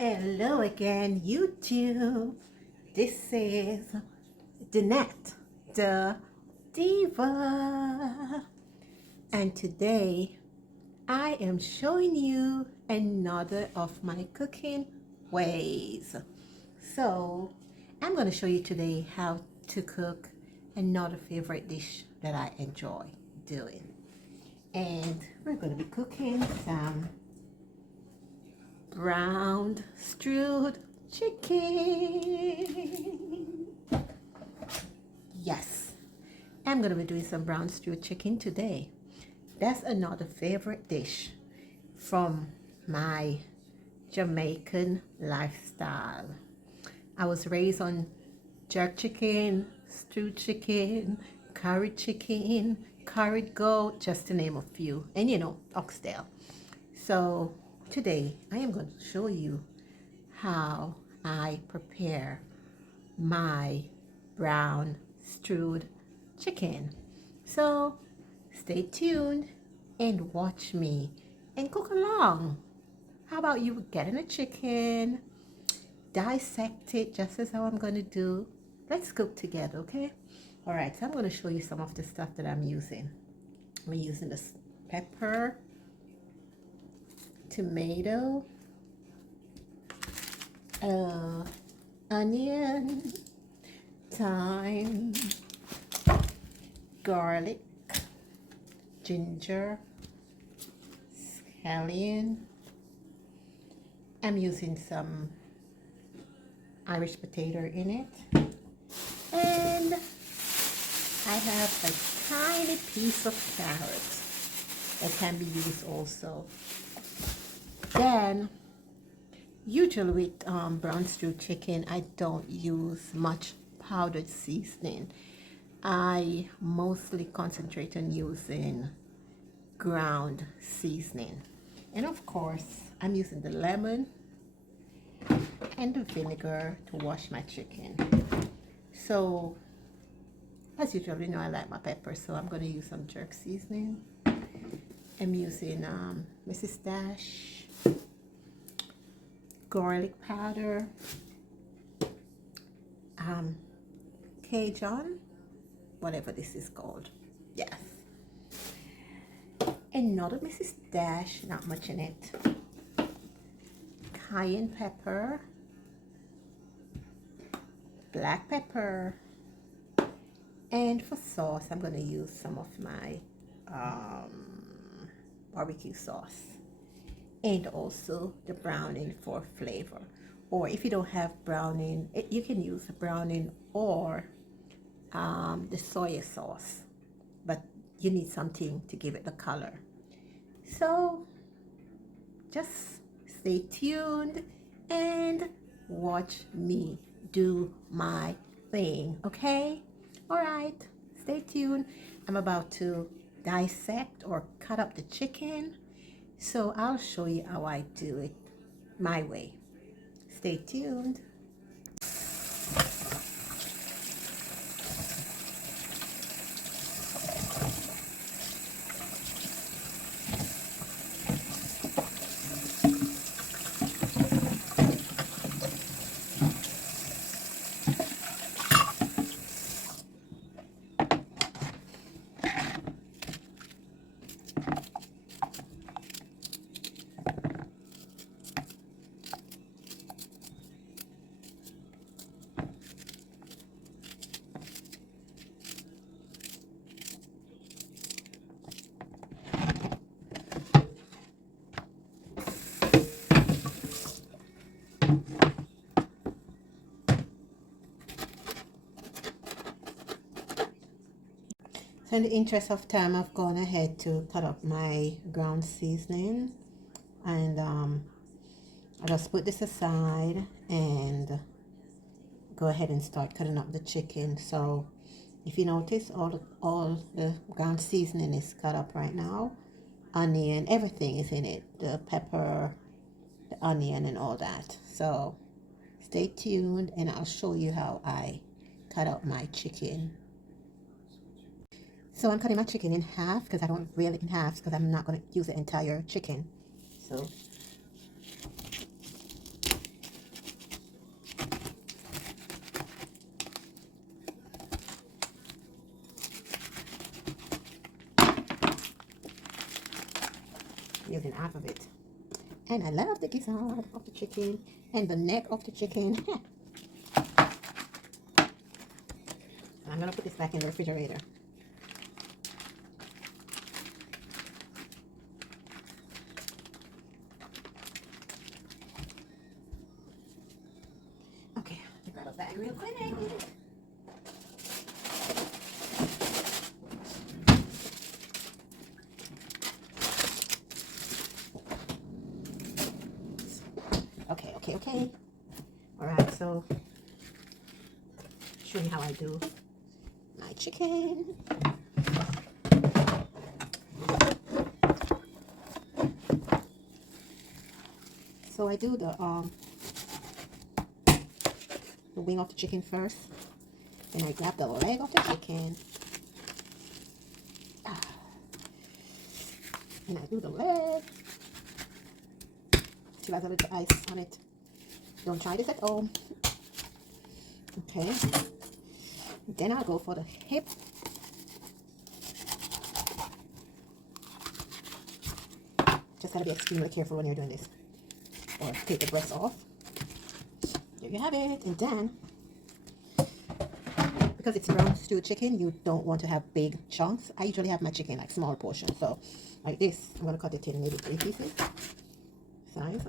Hello again, YouTube. This is Danette, the Diva. And today I am showing you another of my cooking ways. So I'm going to show you today how to cook another favorite dish that I enjoy doing. And we're going to be cooking some browned stewed chicken. Yes, I'm going to be doing some brown stewed chicken today. That's another favorite dish from my Jamaican lifestyle. I was raised on jerk chicken, stewed chicken, curried goat, just to name a few, and oxtail. So today I am going to show you how I prepare my brown stewed chicken. So stay tuned and watch me and cook along. How about you getting a chicken, dissect it just as how I'm going to do. Let's cook together, okay? All right, so I'm going to show you some of the stuff that I'm using. I'm using this pepper, tomato, onion, thyme, garlic, ginger, scallion. I'm using some Irish potato in it, and I have a tiny piece of carrot that can be used also. Then usually with brown stewed chicken, I don't use much powdered seasoning. I mostly concentrate on using ground seasoning. And of course, I'm using the lemon and the vinegar to wash my chicken. So, as usual, I like my pepper, so I'm going to use some jerk seasoning. I'm using Mrs. Dash garlic powder, Cajun, whatever this is called. Yes. Another Mrs. Dash, not much in it. Cayenne pepper, black pepper, and for sauce, I'm going to use some of my barbecue sauce, and also the browning for flavor. Or if you don't have browning, you can use browning or the soy sauce, but you need something to give it the color. So just stay tuned and watch me do my thing, okay? All right, stay tuned. I'm about to dissect or cut up the chicken, so I'll show you how I do it my way. Stay tuned. So in the interest of time, I've gone ahead to cut up my ground seasoning, and I just put this aside and go ahead and start cutting up the chicken. So if you notice, all the ground seasoning is cut up right now. Onion, everything is in it, the pepper, the onion, and all that. So stay tuned and I'll show you how I cut up my chicken. So I'm cutting my chicken in half because I don't reel it in half because I'm not going to use the entire chicken. So using half of it. And I love the gizzard of the chicken and the neck of the chicken. I'm gonna put this back in the refrigerator. Okay, I'll grab a bag real quick. Okay. All right, so show you how I do my chicken. So I do the wing of the chicken first, then I grab the leg of the chicken, and I do the leg. Still has a little ice on it. Don't try this at home. Okay. Then I'll go for the hip. Just gotta be extremely careful when you're doing this, or take the breast off. There you have it. And then, because it's brown stewed chicken, you don't want to have big chunks. I usually have my chicken like small portions. So like this, I'm gonna cut it in maybe 3 pieces size.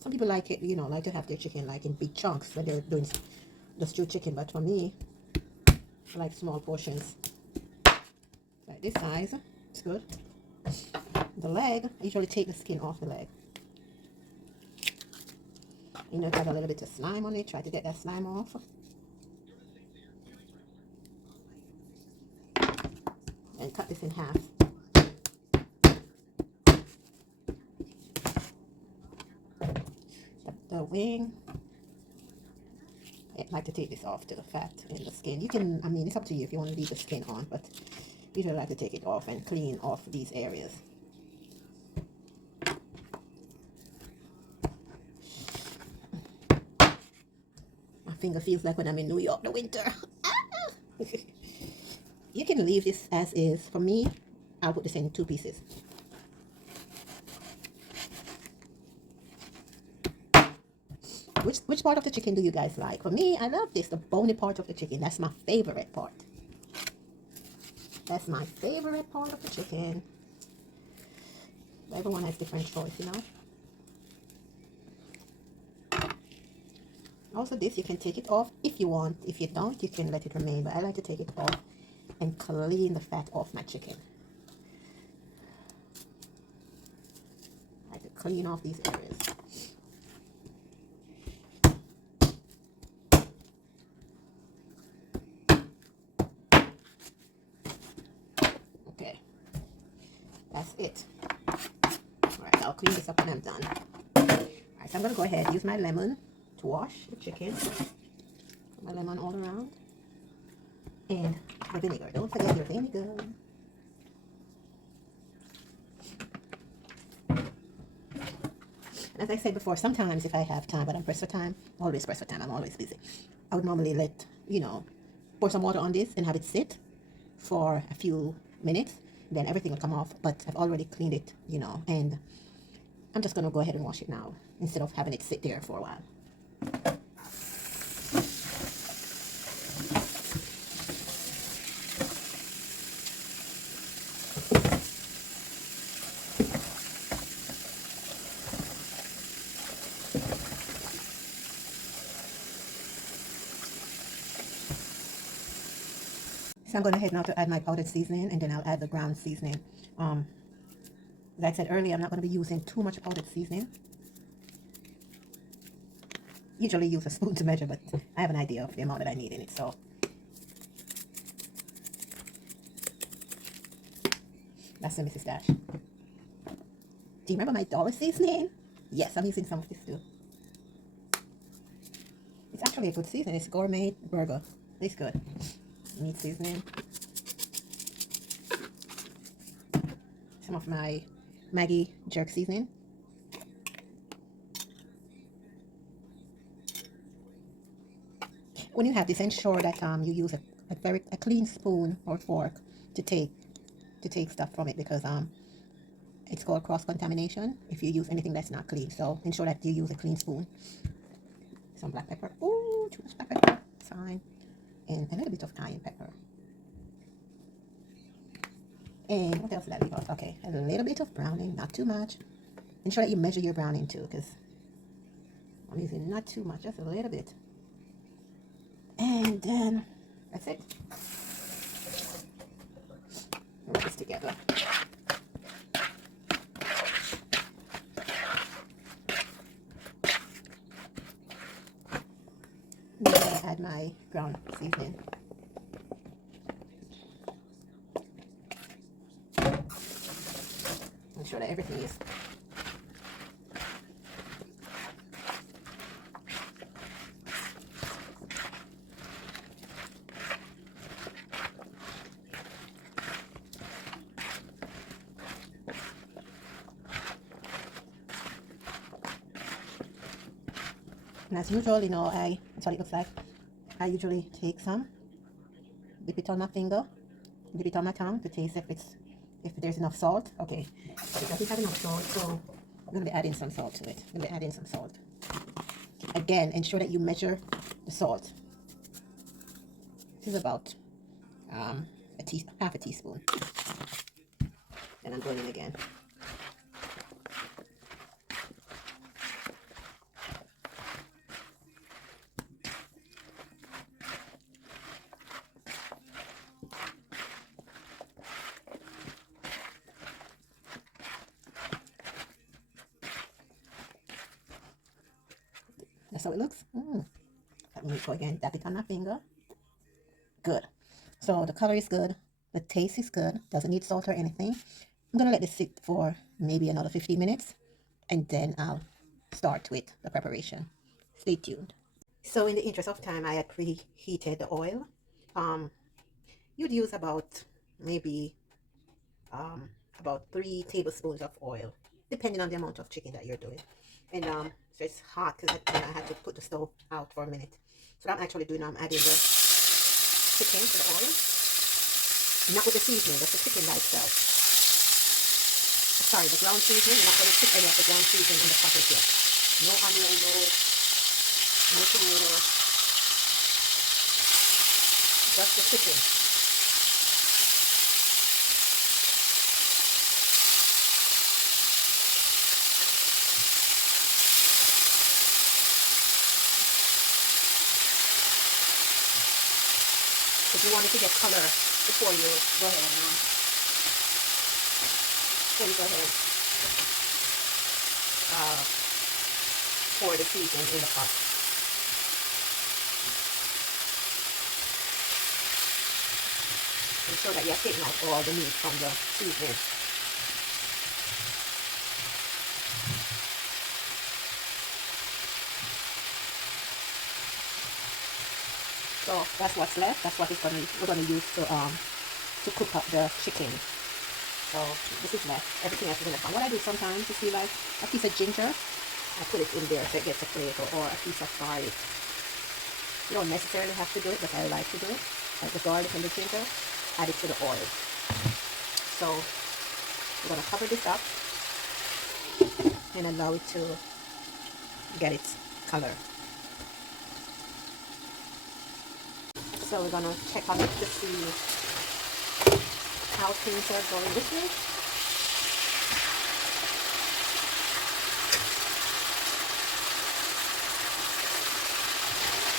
Some people like it, you know, like to have their chicken like in big chunks when they're doing the stewed chicken, but for me, I like small portions. Like this size, it's good. The leg, I usually take the skin off the leg. You know, it has a little bit of slime on it. Try to get that slime off. And cut this in half. The wing, I like to take this off to the fat in the skin. You can, I mean, it's up to you if you want to leave the skin on, but usually like to take it off and clean off these areas. My finger feels like when I'm in New York the winter. You can leave this as is. For me, I'll put this in 2 pieces. Which part of the chicken do you guys like? For me, I love this, the bony part of the chicken. That's my favorite part. That's my favorite part of the chicken. Everyone has different choice, you know. Also, this, you can take it off if you want. If you don't, you can let it remain. But I like to take it off and clean the fat off my chicken. I like to clean off these areas. Okay, that's it. All right, I'll clean this up when I'm done. All right, so I'm gonna go ahead and use my lemon to wash the chicken. Put my lemon all around. And the vinegar. Don't forget your vinegar. And as I said before, sometimes if I have time, but I'm pressed for time, always pressed for time, I'm always busy. I would normally let, you know, pour some water on this and have it sit for a few minutes. Then everything will come off, but I've already cleaned it, you know, and I'm just going to go ahead and wash it now instead of having it sit there for a while. So I'm going ahead now to add my powdered seasoning, and then I'll add the ground seasoning. Like I said earlier, I'm not going to be using too much powdered seasoning. Usually use a spoon to measure, but I have an idea of the amount that I need in it. So that's the Mrs. Dash. Do you remember my dollar seasoning? Yes, I'm using some of this too. It's actually a good seasoning. It's gourmet burger. It's good. Meat seasoning. Some of my Maggi jerk seasoning. When you have this, ensure that you use a clean spoon or fork to take stuff from it, because It's called cross-contamination if you use anything that's not clean. So ensure that you use a clean spoon. Some black pepper. Ooh, too much black pepper. Fine. And a little bit of cayenne pepper. And what else did I leave out? Okay, a little bit of browning, not too much. Ensure that you measure your browning too, because I'm using not too much, just a little bit. And then that's it. Rub this together. Then I add my ground seasoning. Make sure that everything is and as usual, you know, that's what it looks like. I usually take some, dip it on my finger, dip it on my tongue to taste if there's enough salt. Okay, it doesn't have enough salt, so I'm gonna be adding some salt to it. I'm gonna be adding some salt. Again, ensure that you measure the salt. This is about half a teaspoon. And I'm going again. That's how it looks. Let me go again. Dab it on my finger. Good. So the color is good. The taste is good. Doesn't need salt or anything. I'm gonna let this sit for maybe another 15 minutes, and then I'll start with the preparation. Stay tuned. So in the interest of time, I had preheated the oil. You'd use about maybe about 3 tablespoons of oil, depending on the amount of chicken that you're doing. And so it's hot because I had to put the stove out for a minute. So what I'm actually doing, I'm adding the chicken to the oil, not with the seasoning, just the chicken by itself. Sorry, the ground seasoning. You're not going to put any of the ground seasoning in the package yet. No onion, no tomato, just the chicken. If you wanted to get color before you go ahead pour the seasoning in the pot. Ensure that you're taking out all the meat from the seasoning. So that's what's left. That's what we're gonna use to cook up the chicken. So this is left. Everything else is in the pan. What I do sometimes, you see, like a piece of ginger, I put it in there so it gets a flavor, or a piece of garlic. You don't necessarily have to do it, but I like to do it. Like the garlic and the ginger, add it to the oil. So we're gonna cover this up and allow it to get its color. So we're gonna check on it to see how things are going this way.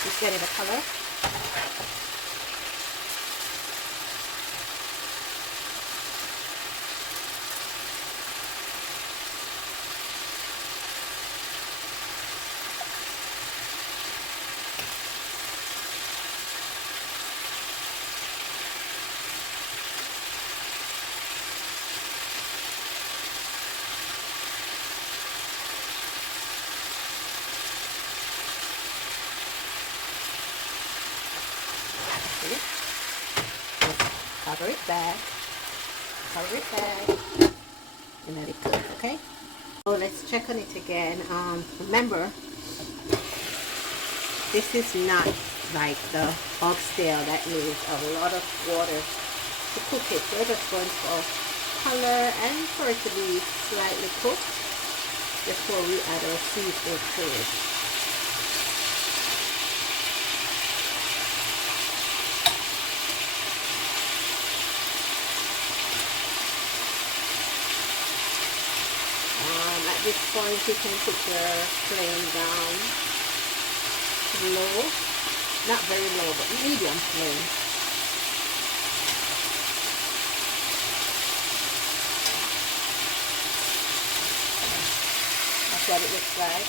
Just getting the color. Cover it back, and let it cook, okay? So let's check on it again. Remember, this is not like the oxtail that needs a lot of water to cook it. We're just going for color and for it to be slightly cooked before we add our seafood to it. At this point you can put your flame down to low, not very low but medium flame. That's what it looks like.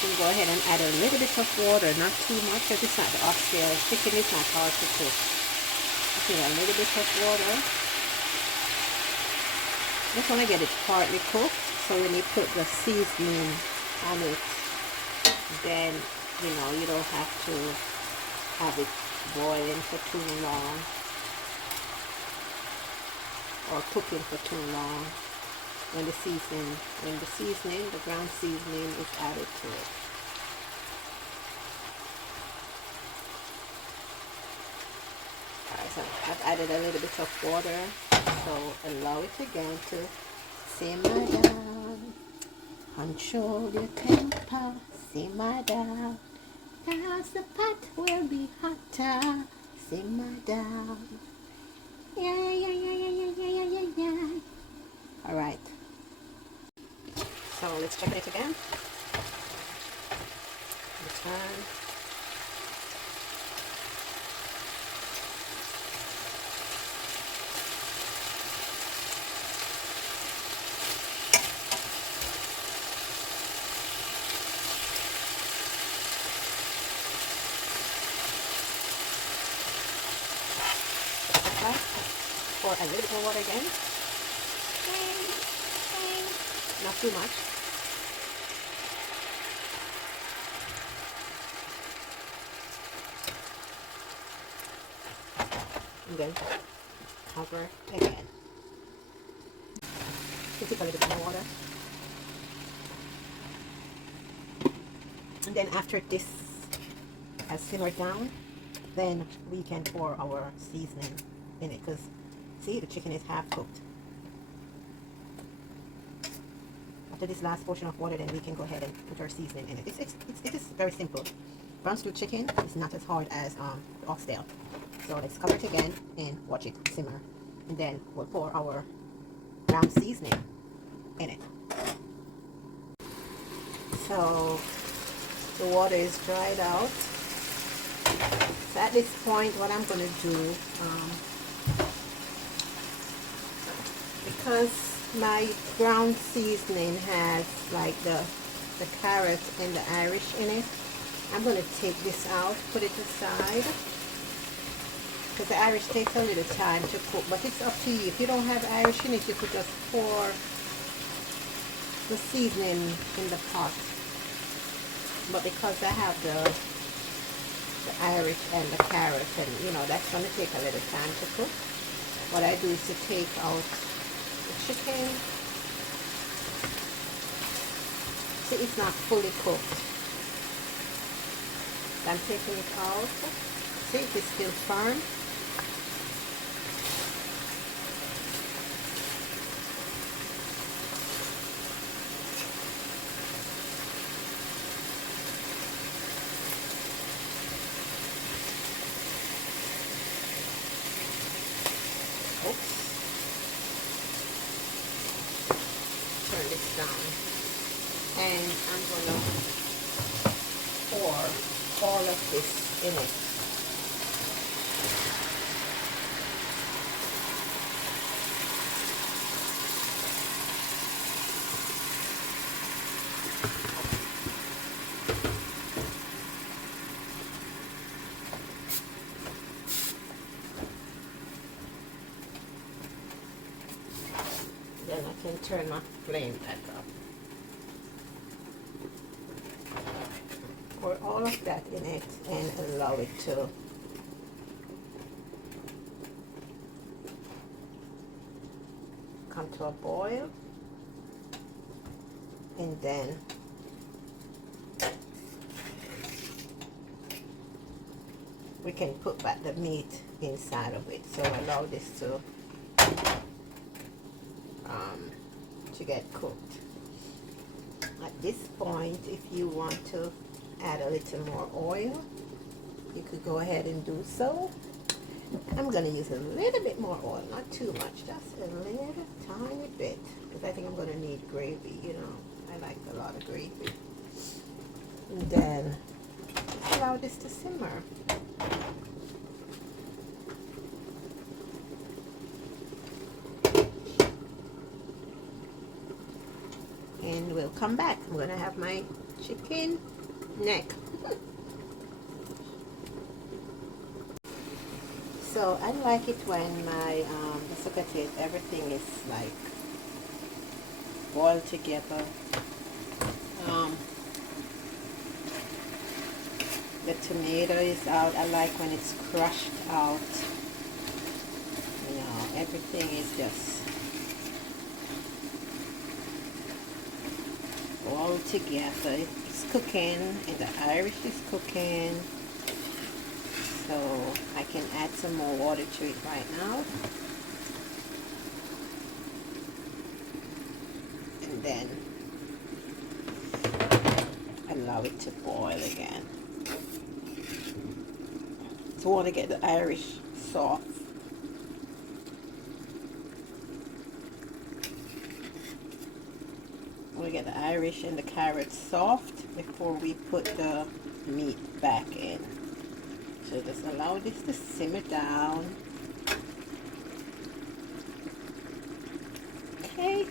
You go ahead and add a little bit of water, not too much because it's not the upstairs. Chicken is not hard to cook. Okay, a little bit of water. Just want to get it partly cooked, so when you put the seasoning on it, then you don't have to have it boiling for too long or cooking for too long when the ground seasoning is added to it. Alright, so I've added a little bit of water. So allow it again to simmer down. Control your temper, simmer down. Cause the pot will be hotter. Simmer down. Yeah. Alright. So let's check it again. Return. Pour a little bit more water again. Not too much. And then cover again. You take a little bit more water. And then after this has simmered down, then we can pour our seasoning in it, because see, the chicken is half cooked. After this last portion of water, then we can go ahead and put our seasoning in it. It is very simple. Brown stew chicken is not as hard as the oxtail. So let's cover it again and watch it simmer, and then we'll pour our brown seasoning in it. So the water is dried out. So at this point, what I'm going to do, because my brown seasoning has like the carrot and the Irish in it, I'm going to take this out, put it aside, because the Irish takes a little time to cook, but it's up to you. If you don't have Irish in it, you could just pour the seasoning in the pot. But because I have the Irish and the carrot, and that's going to take a little time to cook, what I do is to take out the chicken. See, it's not fully cooked. I'm taking it out. See, it is still firm. Turn this down, and I'm going to pour all of this in it. Then I can turn my flame back up. Pour all of that in it and allow it to come to a boil, and then we can put back the meat inside of it. So allow this to to get cooked. At this point, if you want to add a little more oil, you could go ahead and do so. I'm going to use a little bit more oil, not too much, just a little tiny bit, because I think I'm going to need gravy, you know. I like a lot of gravy. And then allow this to simmer. And we'll come back. I'm going to have my chicken neck. So I like it when my the sauté, everything is like boiled together. The tomato is out. I like when it's crushed out. You know, everything is just all together. It's cooking, and the Irish is cooking. So I can add some more water to it right now. And then allow it to boil again. So I want to get the Irish soft. I want to get the Irish and the carrots soft before we put the meat back in. So just allow this to simmer down. Okay.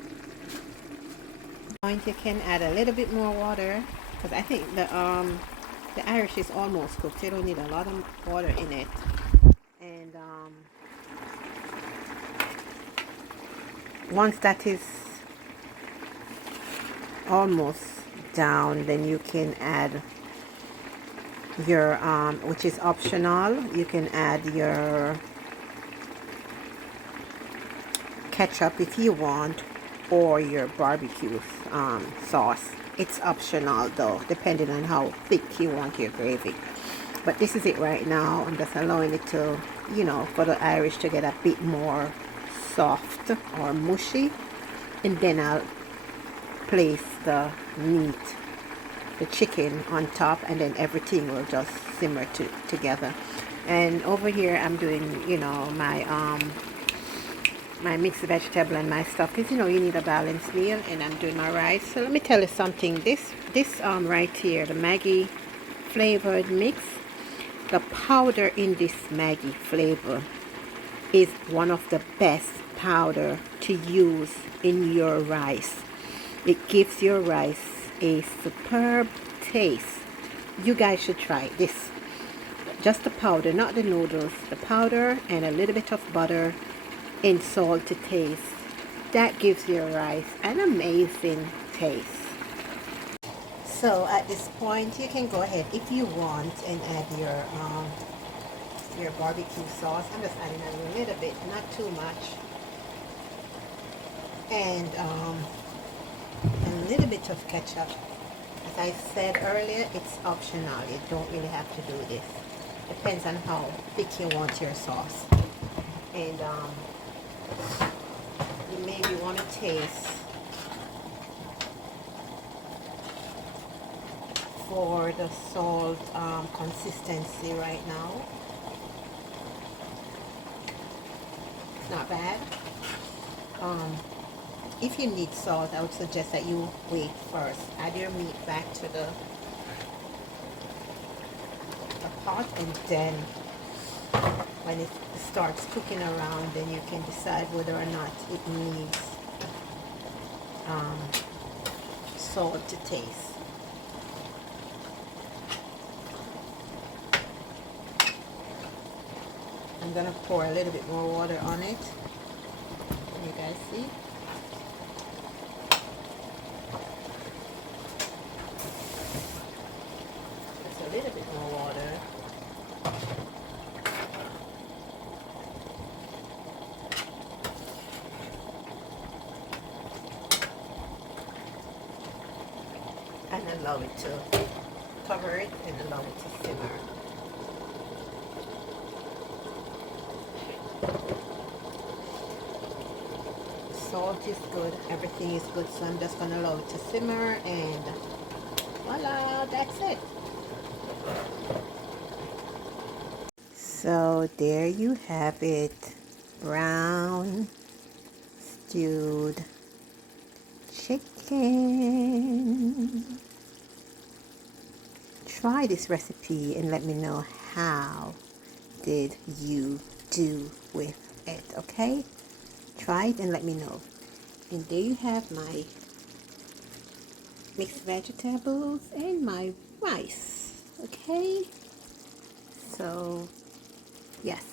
You can add a little bit more water, because I think the Irish is almost cooked. You don't need a lot of water in it. And once that is almost down, then you can add your which is optional, you can add your ketchup if you want, or your barbecue sauce. It's optional though, depending on how thick you want your gravy. But this is it right now. I'm just allowing it to, you know, for the Irish to get a bit more soft or mushy, and then I'll place the meat, the chicken on top, and then everything will just simmer together. And over here I'm doing, you know, my my mixed vegetable and my stuff, because you know you need a balanced meal. And I'm doing my rice. So let me tell you something. This right here, the Maggi flavored mix, the powder in this Maggi flavor is one of the best powder to use in your rice. It gives your rice a superb taste. You guys should try this. Just the powder, not the noodles. The powder and a little bit of butter and salt to taste. That gives your rice an amazing taste. So at this point, you can go ahead if you want and add your barbecue sauce. I'm just adding a little bit, not too much, and a little bit of ketchup. As I said earlier, it's optional. You don't really have to do this. Depends on how thick you want your sauce. And you maybe want to taste for the salt consistency right now. It's not bad. If you need salt, I would suggest that you wait first. Add your meat back to the pot, and then when it starts cooking around, then you can decide whether or not it needs salt to taste. I'm gonna pour a little bit more water on it. Can you guys see? Just a little bit more water. And allow it to cover it and allow it to simmer. salt is good, everything is good, so I'm just gonna allow it to simmer, and voila, that's it. So there you have it, brown stewed chicken. Try this recipe and let me know how did you do with it, okay? Try it and let me know. And there you have my mixed vegetables and my rice, okay? So yes,